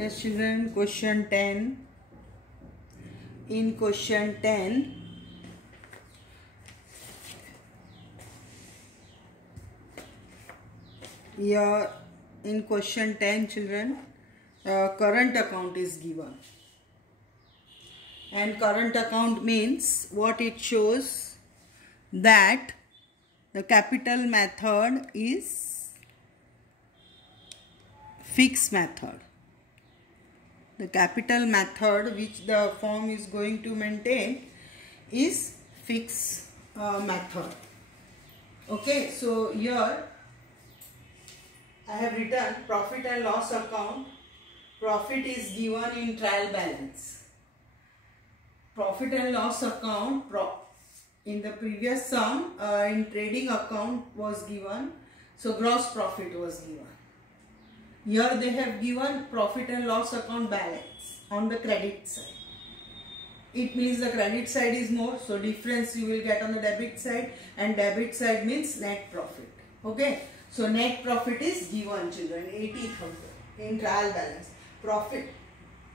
Yes, children, question 10. In question 10, here in question 10, children, current account is given. And current account means what it shows, that the capital method is fixed method. The capital method which the firm is going to maintain is fixed method. Okay, so here I have written profit and loss account. Profit is given in trial balance. Profit and loss account in the previous sum in trading account was given. So gross profit was given. Here they have given profit and loss account balance on the credit side. It means the credit side is more, so difference you will get on the debit side, and debit side means net profit. Okay, so net profit is given, children, 80,000 in trial balance. Profit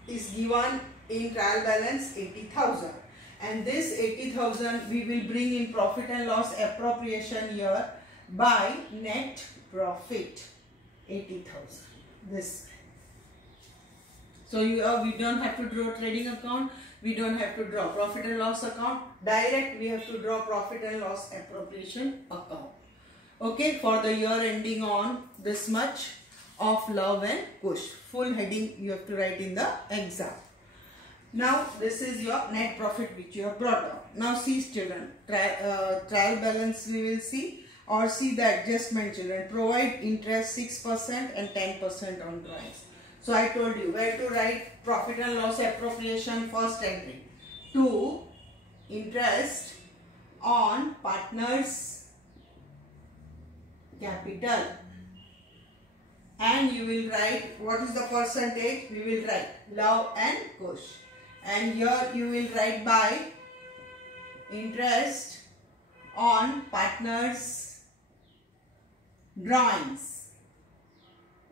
is given in trial balance 80,000, and this 80,000 we will bring in profit and loss appropriation here by net profit 80,000. This. So we don't have to draw trading account, we don't have to draw profit and loss account, direct we have to draw profit and loss appropriation account. Okay, for the year ending on this much of Love and Kush. Full heading you have to write in the exam. Now this is your net profit which you have brought down. Now see, children, trial balance we will see, or see the adjustment, children. Provide interest 6% and 10% on drawings. So I told you where to write profit and loss appropriation. First entry, to interest on partners capital, and you will write what is the percentage. We will write Love and Kush, and here you will write by interest on partners drawings.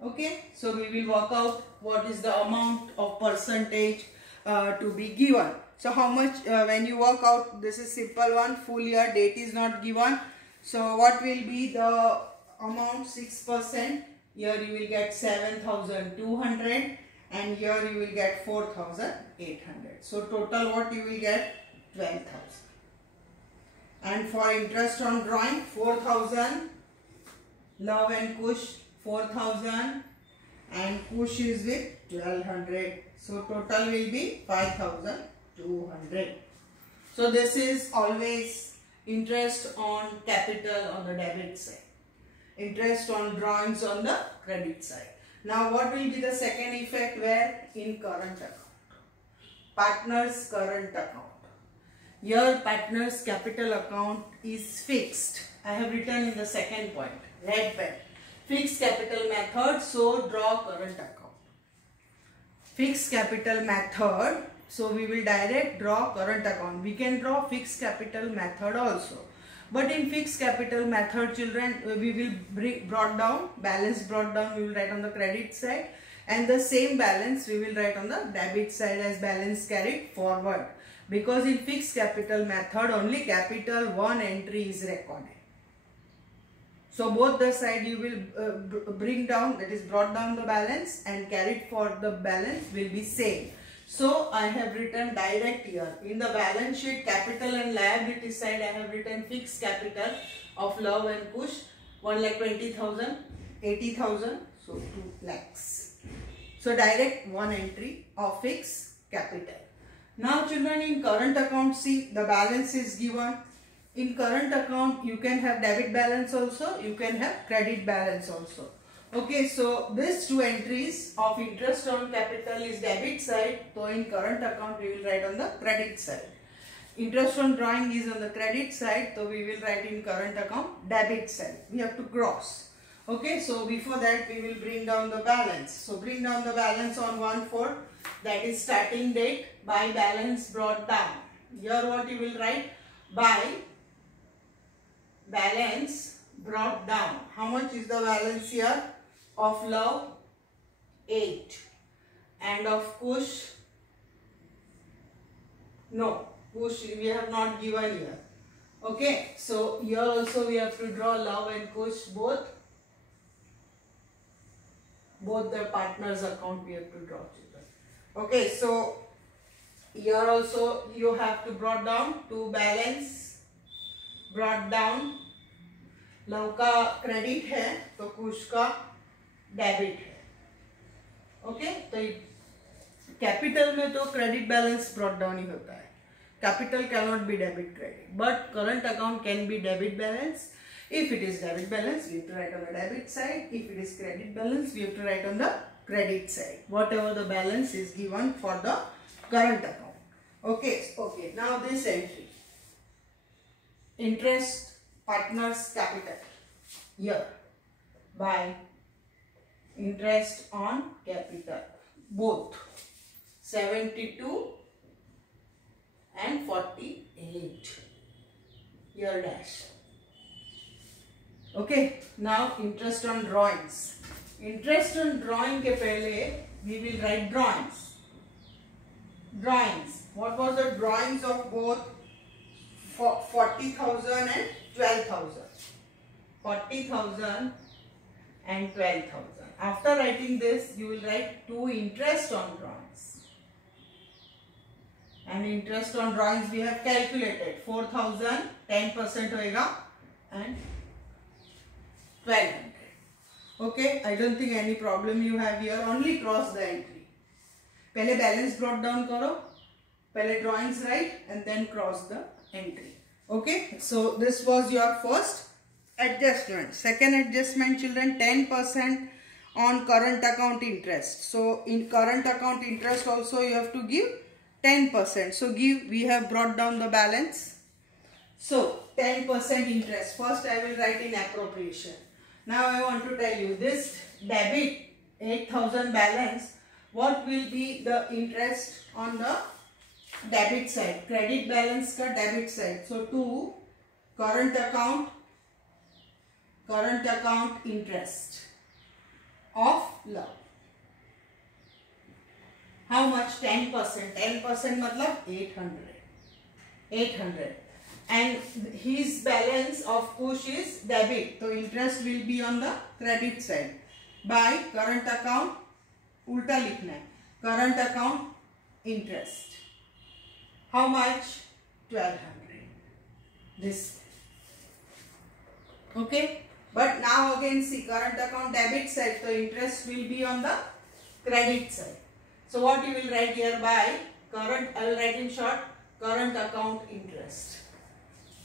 Okay, so we will work out what is the amount of percentage to be given. So how much when you work out, this is simple one, full year, date is not given. So what will be the amount? 6%. Here you will get 7,200, and here you will get 4,800. So total what you will get? 12,000. And for interest on drawing, 4,000. Love and Kush 4,000, and Kush is with 1,200. So total will be 5,200. So this is always interest on capital on the debit side, interest on drawings on the credit side. Now what will be the second effect? Where? In current account. Partners current account. Your partners capital account is fixed. I have written in the second point, red pen. Fixed capital method, so draw current account. Fixed capital method, so we will direct draw current account. We can draw fixed capital method also. But in fixed capital method, children, we will brought down, balance brought down, we will write on the credit side, and the same balance we will write on the debit side as balance carried forward. Because in fixed capital method, only capital one entry is recorded. So both the side you will bring down, that is brought down the balance, and carried for the balance will be same. So I have written direct here. In the balance sheet, capital and liability side, I have written fixed capital of Love and Kush, 1,20,000, 80,000, so 2 lakhs. So direct one entry of fixed capital. Now children, in current account, see the balance is given. In current account, you can have debit balance also, you can have credit balance also. Okay, so these two entries of interest on capital is debit side, so in current account we will write on the credit side. Interest on drawing is on the credit side, so we will write in current account debit side. We have to cross. Okay, so before that we will bring down the balance. So bring down the balance on 1/4, that is starting date, by balance brought down. Here what you will write? By balance brought down. How much is the balance here of Love? 8. and of Kush. No, Kush we have not given here. Okay, so here also we have to draw Love and Kush both the partners account we have to draw, children. Okay, so here also you have to brought down to balance, brought down. Love का credit है तो कुश का debit है. Okay, तो capital में तो credit balance brought down ही होता है. Capital can not be debit credit, but current account can be debit balance. If it is debit balance, we have to write on the debit side. If it is credit balance, we have to write on the credit side. Whatever the balance is given for the current account. Okay, okay. Now this entry. Interest partners capital. Here. By interest on capital. Both. 72 and 48. Here dash. Okay, now interest on drawings. Interest on drawing के पहले we will write drawings. Drawings. What was the drawings of both 40,000 and 12,000? 40,000 and 12,000. After writing this, you will write two interest on drawings. And interest on drawings we have calculated. 4,000 10% होएगा and 1200. Okay, I don't think any problem you have here. Only cross the entry. पहले balance brought down करो, पहले drawings write and then cross the entry. Okay, so this was your first adjustment. Second adjustment, children, 10% on current account interest. So in current account interest also you have to give 10%. So we have brought down the balance. So 10% interest. First I will write in appropriation. Now I want to tell you this debit 8,000 balance, what will be the interest on the debit side? Credit balance ka debit side. So to current account interest of love. How much? 10%. 10% matlab 800. 800. And his balance of Kush is debit, so interest will be on the credit side. By current account, ulta likhna hai, current account interest. How much? 1200. This. Okay, but now again see, current account debit side, so interest will be on the credit side. So what you will write here? By current, I will write in short, current account interest.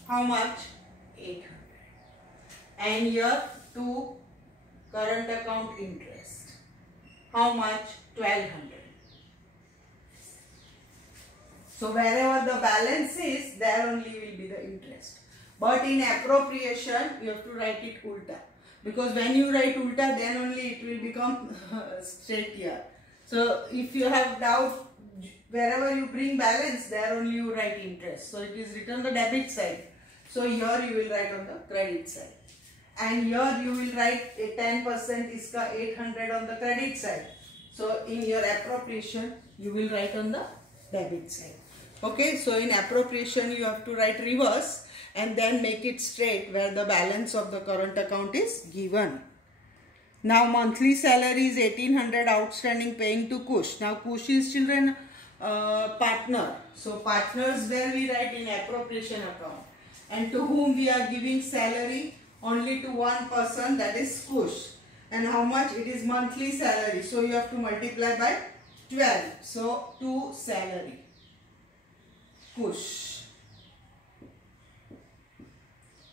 How much? 800. And here to current account interest. How much? 1200. So wherever the balance is, there only will be the interest. But in appropriation, you have to write it ulta. Because when you write ulta, then only it will become straight here. So if you have doubt, wherever you bring balance, there only you write interest. So it is written on the debit side. So here you will write on the credit side. And here you will write a 10% iska 800 on the credit side. So in your appropriation, you will write on the debit side. Okay, so in appropriation, you have to write reverse and then make it straight where the balance of the current account is given. Now monthly salary is 1800 outstanding paying to Kush. Now Kush is children partner. So partners where we write in appropriation account. And to whom we are giving salary? Only to one person, that is Kush. And how much? It is monthly salary. So you have to multiply by 12. So to salary. Kush.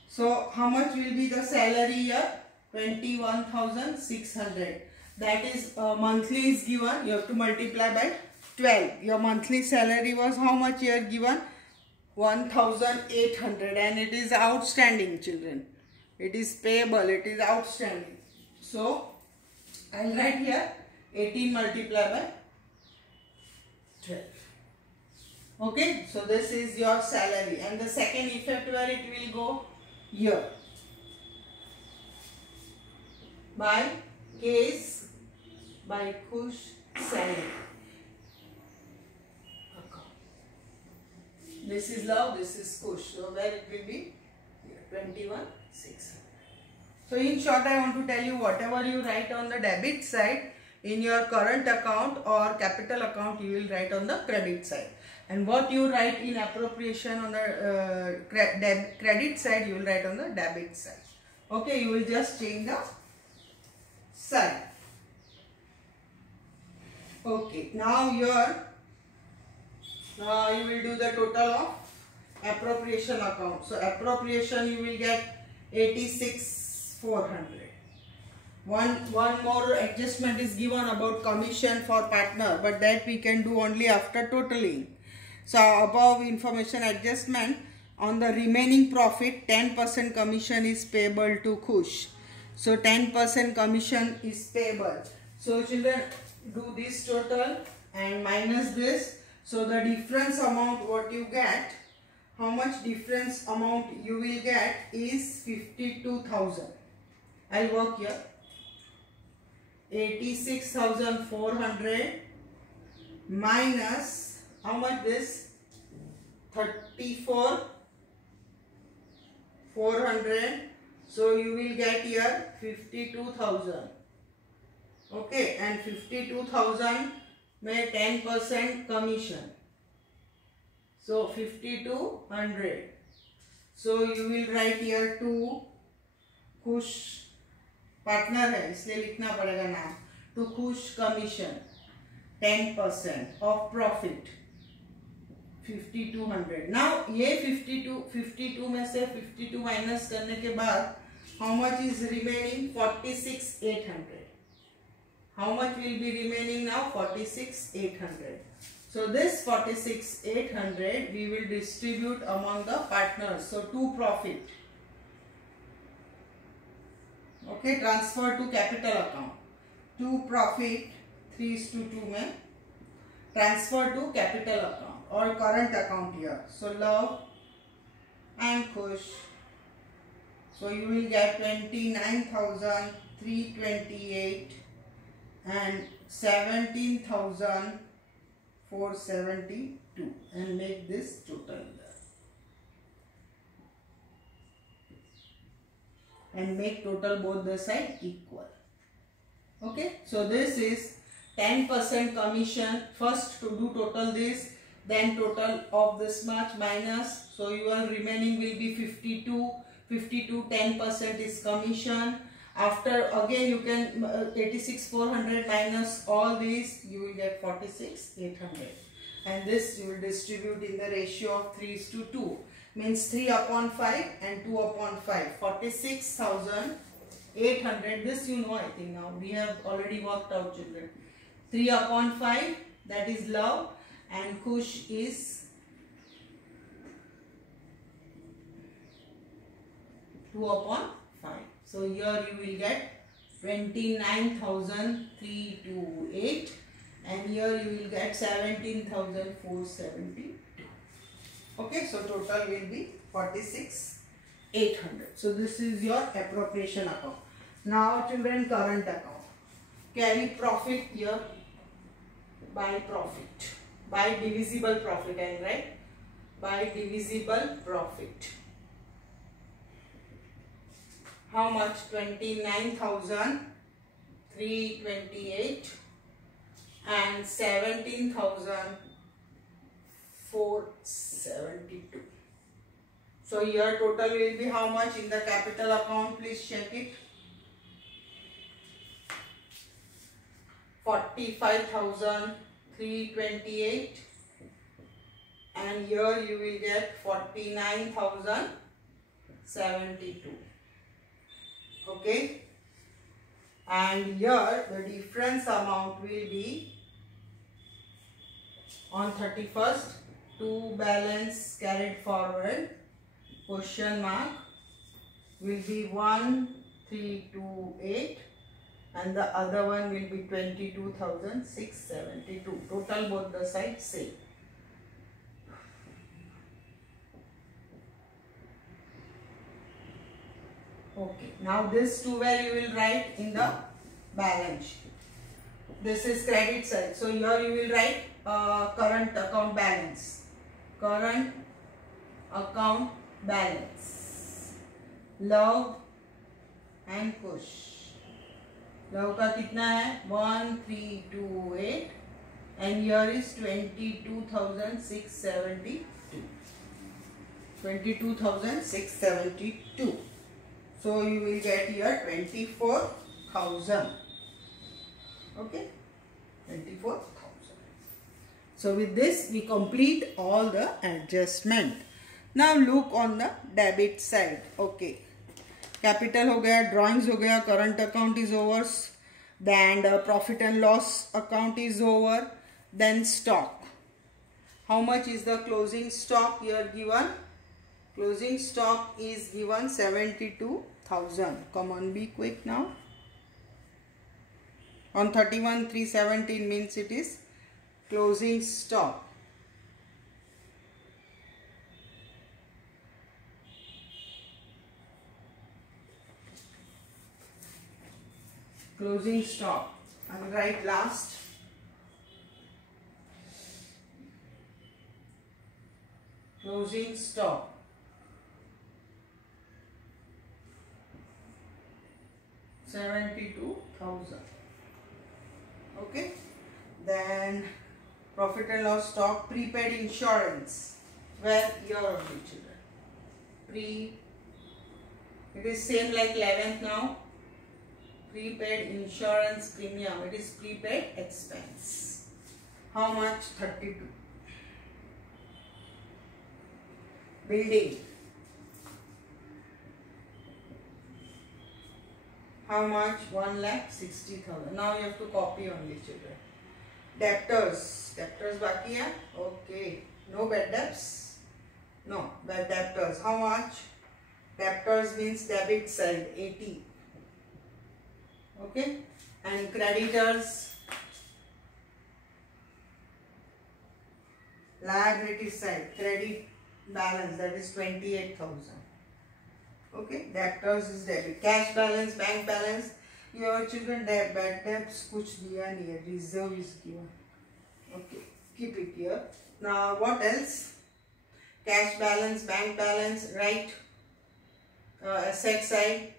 So how much will be the salary here? 21,600. That is monthly is given. You have to multiply by 12. Your monthly salary was how much here given? 1,800, and it is outstanding, children. It is payable. It is outstanding. So I will write here 18 multiplied by 12. Okay. So this is your salary, and the second effect where it will go here by case by Kush salary. This is love, this is Kush. So where it will be? 21,600. So in short, I want to tell you, whatever you write on the debit side in your current account or capital account, you will write on the credit side. And what you write in appropriation on the credit side, you will write on the debit side. Okay, you will just change the side. Okay, now here you will do the total of appropriation account. So appropriation you will get 86,400. One more adjustment is given about commission for partner, but that we can do only after totaling. So above information adjustment, on the remaining profit 10% commission is payable to Kush. So 10% commission is payable. So children, do this total and minus this. So the difference amount what you get, how much difference amount you will get is 52,000. I'll work here. 86,400 minus how much this? 34,400. So you will get here 52,000. Okay, and 52,000 may 10% commission. So 5,200. So you will write here to Kush partner है इसलिए लिखना पड़ेगा नाम. To Kush commission 10% of profit 5,200. Now ये 52 में से 52 minus करने के बाद how much is remaining? 46,800. How much will be remaining now? 46,800. So this 46,800 we will distribute among the partners. So to profit. Okay, transfer to capital account. To profit 3:2 में transfer to capital account or current account here. So love and Kush. So you will get 29,328 and 17,472 and make this total and make total both the side equal. Okay, so this is 10% commission. First to do total this, then total of this much minus. So your remaining will be 52. 10% is commission. After again you can 86,400 minus all these, you will get 46,800. And this you will distribute in the ratio of 3:2. Means 3/5 and 2/5. 46,800. This you know, I think now we have already worked out, children. 3/5, that is love, and Kush is 2/5. So here you will get 29,328 and here you will get 17,472. Okay, so total will be 46,800. So this is your appropriation account. Now children, current account. Carry profit here by profit. By divisible profit, I write. By divisible profit. How much? 29,328 and 17,472. So your total will be how much in the capital account? Please check it. 45,328 and here you will get 49,072. Okay, and here the difference amount will be on 31st, to balance carried forward, question mark, will be 1,328 and the other one will be 22,672. Total both the sides same. Okay, now this two where you will write in the balance sheet. This is credit side. So here you will write current account balance. Current account balance. Love and Kush. Love का कितना है 1328 and here is 22,672. 22,672. So you will get here 24,000. Okay, 24,000. So with this we complete all the adjustment. Now look on the debit side. Okay, capital हो गया, drawings हो गया, current account is over, then the profit and loss account is over, then stock. How much is the closing stock here given? Closing stock is given 72,000. Come on, be quick now. On 31,317 means it is closing stock. Closing stock. I will write last. Closing stock. $72,000. Okay. Then profit and loss stock, prepaid insurance. Where here only children. It is same like 11th now. Prepaid insurance premium. It is prepaid expense. How much? 32. Building. How much? 1,60,000. Now you have to copy only children. Debtors. Debtors baki hai? Okay. No bad debts? No. Bad debtors. How much? Debtors means debit side 80. Okay. And creditors. Liability side. Credit balance, that is 28,000. Okay, debtors is debit. Cash balance, bank balance. Your children bad debts kuch diya nahi hai. Reserve is given. Okay, keep it here. Now what else? Cash balance, bank balance, right? Asset side.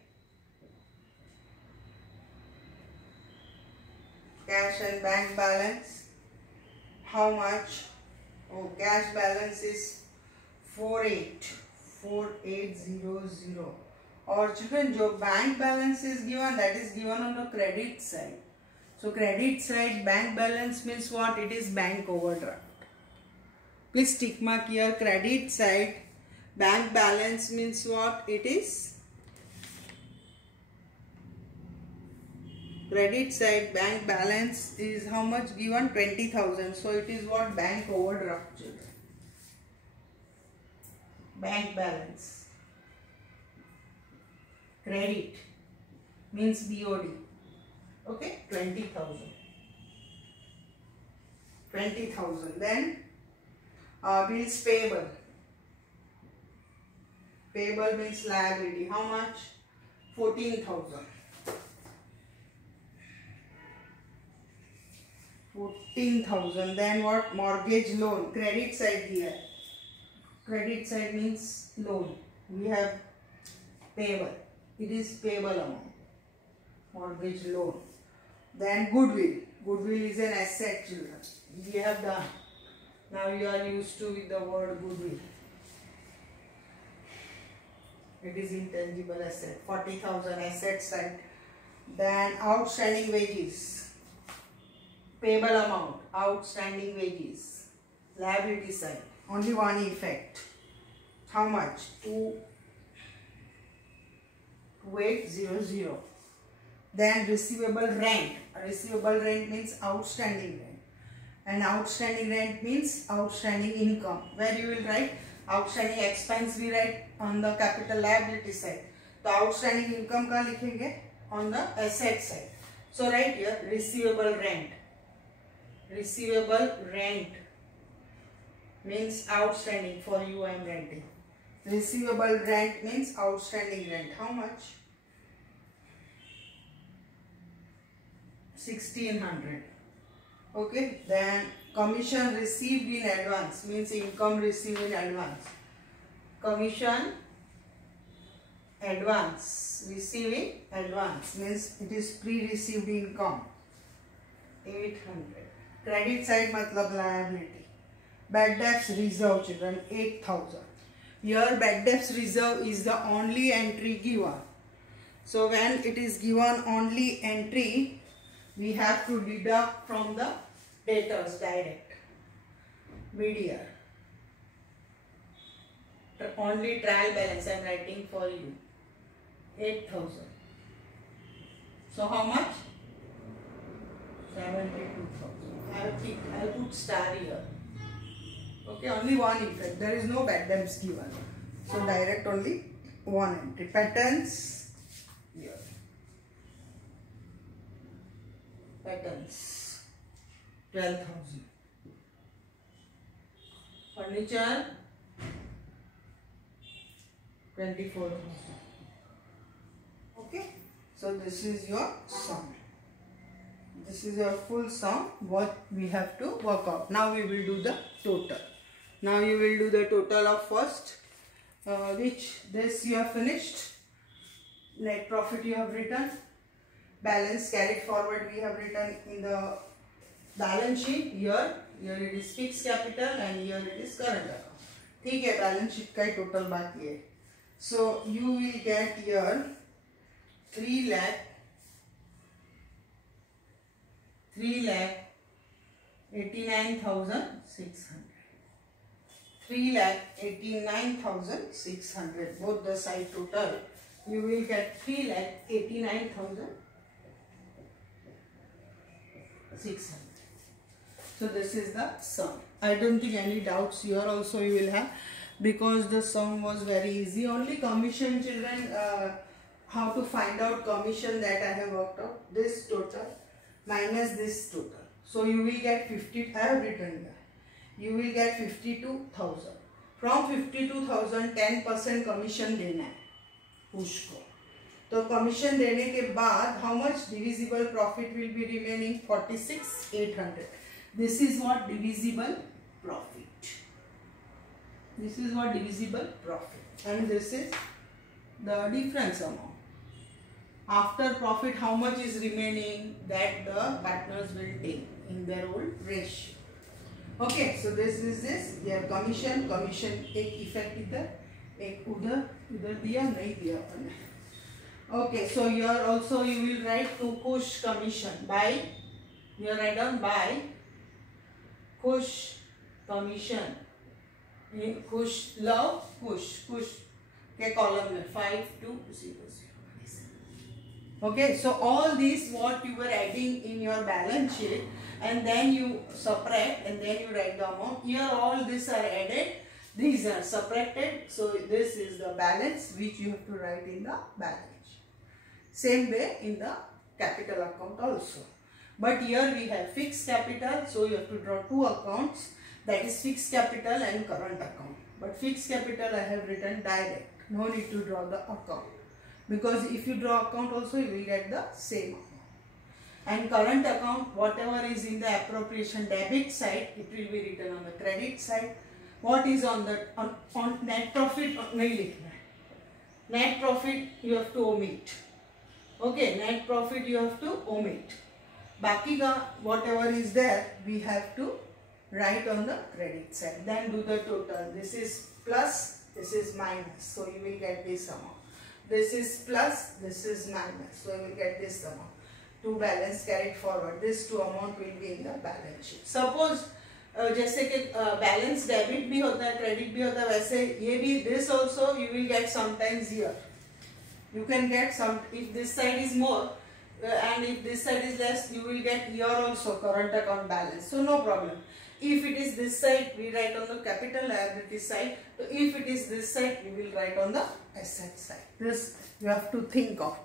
Cash and bank balance. How much? Oh, cash balance is 4800. Or children, जो bank balance is given, that is given on the credit side. So credit side bank balance means what? It is bank overdraft. Please tick mark here. Credit side bank balance means what? It is credit side bank balance is how much given? 20,000. So it is what? Bank overdraft children. Bank balance. Credit means BOD. Okay, 20,000. 20,000. Then bills payable. Payable means liability. How much? 14,000. 14,000. Then what? Mortgage loan. Credit side here. Credit side means loan. We have payable. It is payable amount. Mortgage loan. Then goodwill. Goodwill is an asset, children. We have done. Now you are used to with the word goodwill. It is intangible asset. 40,000 asset side. Then outstanding wages. Payable amount. Outstanding wages. Liability side. Only one effect. How much? 2800. Then receivable rent. Receivable rent means outstanding rent. And outstanding rent means outstanding income. Where you will write outstanding expense, we write on the capital liability side. The outstanding income ka likhenge on the asset side. So write here receivable rent. Receivable rent means outstanding. For you I am writing. Receivable rent means outstanding rent. How much? 1,600. Okay. Then commission received in advance means income received in advance. commission advance, receiving advance means it is pre-received income 800. Credit side matlab liability. Bad debts reserve children 8000. Here bad debts reserve is the only entry given. So when it is given only entry, we have to deduct from the debtors direct. Mid-year. Only trial balance I am writing for you. 8000. So how much? 72,000. I'll put star here. Okay, only one effect. There is no bad debts given. So direct only one entry. Patterns here. Patterns 12,000. Furniture 24,000. Okay, so this is your sum. This is your full sum what we have to work out. Now we will do the total. Now you will do the total of first, which this you have finished. Net profit you have written. Balance carried forward we have written in the balance sheet. Here it is fixed capital and here it is current account. ठीक है, balance sheet का ही total बाकी है. So you will get here 3,89,600. 3,89,600. Both the side total. You will get 3,89,600. So this is the sum. I don't think any doubts here also you will have, because the sum was very easy. Only commission children, how to find out commission, that I have worked out. This total minus this total. So you will get 50, I have written here. You will get 52,000. From 52,000 10% commission देना है उसको. तो commission देने के बाद how much divisible profit will be remaining? 46,800. This is what divisible profit. This is what divisible profit, and this is the difference amount. After profit, how much is remaining, that the partners will take in their old ratio. Okay, so this is this. Their commission एक effect इधर, एक उधर दिया नहीं दिया अपन. Okay, so here also you will write to Kush commission by. You write down by Kush commission. Kush love Kush के column में 5200. Okay, so all these what you were adding in your balance sheet, and then you subtract and then you write the amount. Here all these are added, these are subtracted. So this is the balance which you have to write in the balance sheet. Same way in the capital account also. But here we have fixed capital, so you have to draw two accounts, that is fixed capital and current account. But fixed capital I have written direct, no need to draw the account. Because if you draw account also you will get the same amount. And current account, whatever is in the appropriation debit side, it will be written on the credit side. What is on the on net profit नहीं लिखना है. Net profit you have to omit. Okay, net profit you have to omit. बाकी का whatever is there we have to write on the credit side. Then do the total. This is plus, this is minus. So you will get this amount. This is plus, this is minus. So you will get this amount. Two balance carried forward. This two amount will be in the balance sheet. Suppose जैसे कि balance debit भी होता है, credit भी होता है, वैसे ये भी this also you will get sometimes here. You can get some, if this side is more and if this side is less, you will get here also current account balance. So no problem. If it is this side, we write on the capital liability side. So if it is this side, we will write on the asset side. This you have to think of.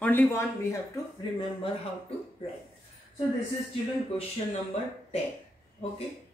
Only one we have to remember how to write. So this is children question number 10. Okay.